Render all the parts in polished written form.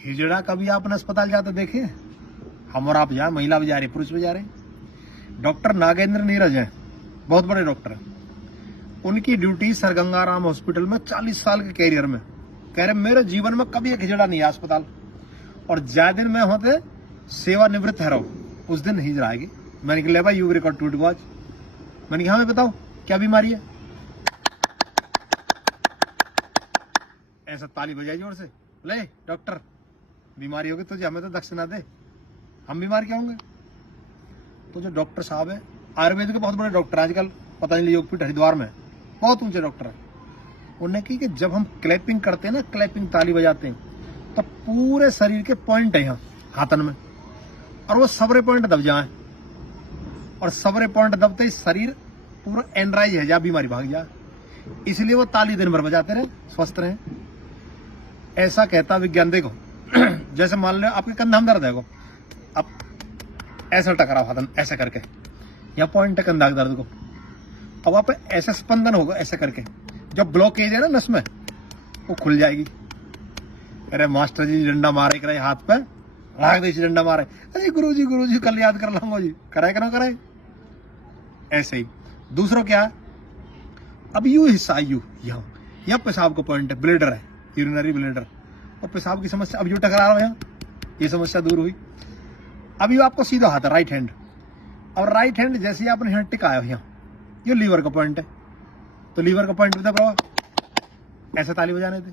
हिजड़ा कभी आपने अस्पताल जाते देखे? हम और आप जाए, महिला भी जा रही, पुरुष भी जा रहे। डॉक्टर नागेंद्र नीरज हैं, बहुत बड़े डॉक्टर हैं। उनकी ड्यूटी सर गंगाराम हॉस्पिटल में 40 साल के कैरियर में, कह रहे मेरे जीवन में कभी एक हिजड़ा नहीं है अस्पताल, और ज्यादा दिन में होते सेवानिवृत्त है रहो उस दिन हिजड़ा आएगी। मैंने कहा ले भाई यू रिकॉर्ड टू आज। मैंने कहा हमें बताओ क्या बीमारी है? ऐसा ताली बजाई जोर से, ले डॉक्टर बीमारी होगी तुझे, हमें तो दक्षिणा दे, हम बीमार क्या होंगे? तो जो डॉक्टर साहब है आयुर्वेद के बहुत बड़े डॉक्टर आजकल पतंजलि योगपीठ हरिद्वार में बहुत ऊंचे डॉक्टर है, उन्होंने कही कि जब हम क्लैपिंग करते हैं ना, क्लैपिंग ताली बजाते हैं, तो पूरे शरीर के पॉइंट है यहाँ हाथन में, और वो सबरे पॉइंट दब जाए, और सबरे पॉइंट दबते ही शरीर पूरा एनराइज है जा, बीमारी भाग जाए। इसलिए वो ताली दिन भर बजाते रहे, स्वस्थ रहे। ऐसा कहता विज्ञान। देखो जैसे मान लो आपके कंधा में दर्द है, अब ऐसा टकराओ हाथन ऐसे करके, यहाँ पॉइंट है कंधा के दर्द को, अब आप ऐसे स्पंदन होगा ऐसे करके, जब ब्लॉकेज है ना नस में वो खुल जाएगी। अरे मास्टर जी डंडा मारे करे हाथ पे, राग दे डंडा मारे, अरे गुरु जी कल याद कर लाऊंगा जी, कराए कि ना कराए? ऐसे ही दूसरों क्या है, अब यू हिस्सा यू यहाँ पेशाब का पॉइंट है, ब्लेडर है, यूरिनरी ब्लेडर, और पेशाब की समस्या अब यू टकरा रहा है यहाँ, ये समस्या दूर हुई। अब यू आपको सीधा हाथ है राइट हैंड, और राइट हैंड जैसे ही आपने यहाँ टिकाया यहाँ, ये लीवर का पॉइंट है, तो लीवर का पॉइंट बता प्रभा ऐसे ताली बजाने थे,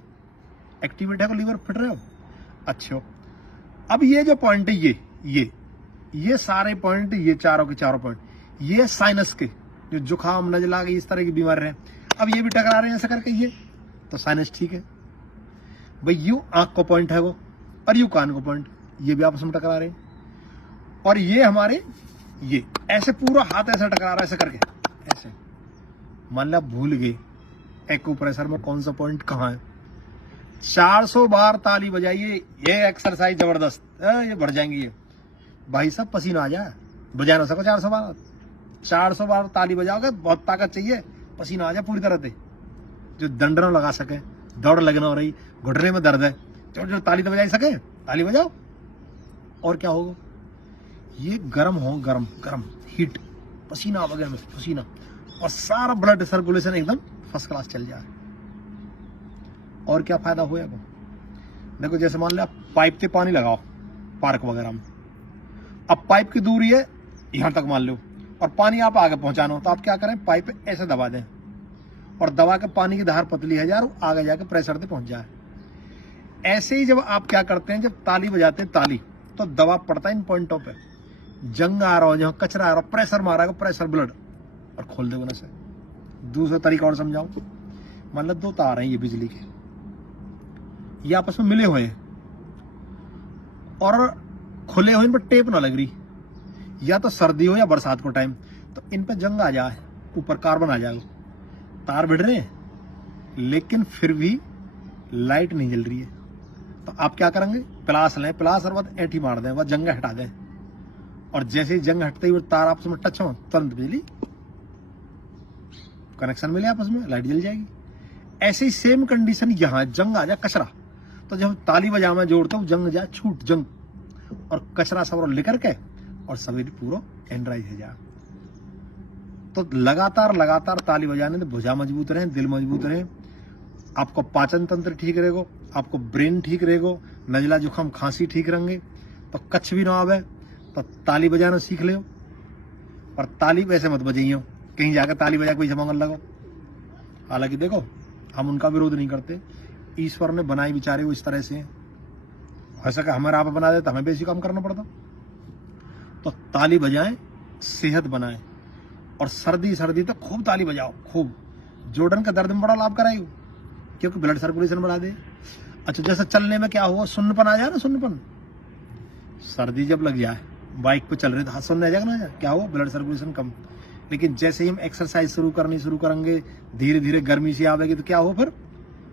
एक्टिवेट है को लीवर फिट रहे हो। अच्छा अब ये जो पॉइंट है ये सारे पॉइंट, ये चारों के चारों पॉइंट, ये साइनस के जो जुकाम नजला की इस तरह की बीमारी है, अब ये भी टकरा रहे हैं ऐसा करके, ये तो साइनस ठीक है भाई। यू आंख को पॉइंट है वो, और यू कान को पॉइंट, ये भी आपस में टकरा रहे हैं, और ये हमारे ये ऐसे पूरा हाथ ऐसे टकरा रहा है ऐसे करके, ऐसे मान लो भूल गए एक्यूप्रेशर में कौन सा पॉइंट कहाँ है। 400 बार ताली बजाइए, ये एक्सरसाइज जबरदस्त, ये बढ़ जाएंगी ये भाई साहब, पसीना आ जाए, बजा ना सको 400 बार, 400 बार ताली बजाओगे, बहुत ताकत चाहिए, पसीना आ जाए पूरी तरह से, जो दंड न लगा सके, दौड़ लगना हो रही, घुटने में दर्द है, जो ताली तो बजा सके, ताली बजाओ। और क्या होगा, ये गर्म हो, गर्म हीट, पसीना वगैरह में पसीना, और सारा ब्लड सर्कुलेशन एकदम फर्स्ट क्लास चल जाए। और क्या फायदा होएगा? देखो जैसे मान लो आप पाइप से पानी लगाओ पार्क वगैरह में, अब पाइप की दूरी है यहां तक मान लो, और पानी आप आगे पहुंचाना हो, तो आप क्या करें, पाइप ऐसे दबा दें, और दबा के पानी की धार पतली है यार, आगे जाके प्रेशर से पहुंच जाए। ऐसे ही जब आप क्या करते हैं, जब ताली बजाते हैं ताली, तो दबाव पड़ता है इन पॉइंटों पे, जंग आ रहा हो, जहां कचरा आ रहा हो, प्रेशर मारा, प्रेशर ब्लड, और खोल दे से। दूसरा तरीका और समझाऊं, मतलब 2 तार हैं ये बिजली के, ये आपस में मिले हुए हैं, और खुले हुए, इन पर टेप ना लग रही, या तो सर्दी हो या बरसात को टाइम, तो इन पे जंग आ जाए, ऊपर कार्बन आ जाएगा, तार भिड़ रहे हैं लेकिन फिर भी लाइट नहीं जल रही है, तो आप क्या करेंगे, प्लास लें, प्लास और बाद ऐठी मार दें, वह जंग हटा दें, और जैसे ही जंग हटते ही तार आपस में टच हो, तुरंत बिजली कनेक्शन मिले, आपस में लाइट जल जाएगी। ऐसे ही सेम कंडीशन यहाँ, जंग आ जाए, कचरा, तो जब ताली बजा में जोड़ते हो, जंग जाए छूट जंग, और कचरा सब लेकर के, और शरीर पूरा एनराइज है जा। तो लगातार ताली बजाने से भुजा मजबूत रहे, दिल मजबूत रहे, आपको पाचन तंत्र ठीक रहेगा, आपको ब्रेन ठीक रहेगा, नजला जुकाम खांसी ठीक रहेंगे, तो कच्छ भी ना आवे, तो ताली बजाना सीख ले। और ताली वैसे मत बजाइयो, कहीं जाकर ताली बजा कोई जमांगल लगो। हालांकि देखो हम उनका विरोध नहीं करते, ईश्वर ने बनाए बेचारे वो इस तरह से, ऐसा कि हमारा आप बना दे तो हमें बेसी काम करना पड़ता। तो ताली बजाएं, सेहत बनाएं, और सर्दी तो खूब ताली बजाओ, खूब। जोड़न का दर्द में बड़ा लाभ कराएगी, क्योंकि ब्लड सर्कुलेशन बढ़ा दे। अच्छा जैसे चलने में क्या हुआ, सुन्नपन आ जाए ना, सुन्नपन, सर्दी जब लग जाए, बाइक पे चल रहे तो हाथ सुनने आ जाएगा ना, क्या हुआ, ब्लड सर्कुलेशन कम। लेकिन जैसे ही हम एक्सरसाइज शुरू करेंगे, धीरे धीरे गर्मी सी आवेगी, तो क्या हो,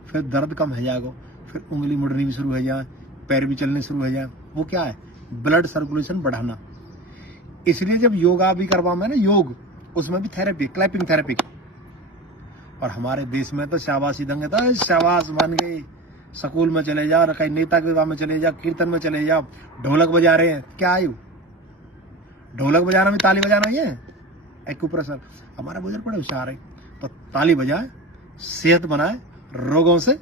फिर दर्द कम हो जाएगा, फिर उंगली मुड़नी भी शुरू हो जाए, पैर भी चलने शुरू हो जाए। वो क्या है, ब्लड सर्कुलेशन बढ़ाना। इसलिए जब योगा भी करवा में ना, योग, उसमें भी थेरेपी, क्लैपिंग थेरेपी। और हमारे देश में तो शाबाशी देंगे तो शाबाश बन गई, स्कूल में चले जाओ, कहीं नेता के विवाह में चले जाओ, कीर्तन में चले जाओ, ढोलक बजा रहे हैं, क्या आयु? ढोलक बजाना भी ताली बजाना ही है, एक्यूप्रेशर। हमारा बुजुर्ग बड़े होशियार है, तो ताली बजाए, सेहत बनाए, रोगों से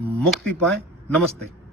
मुक्ति पाए। नमस्ते।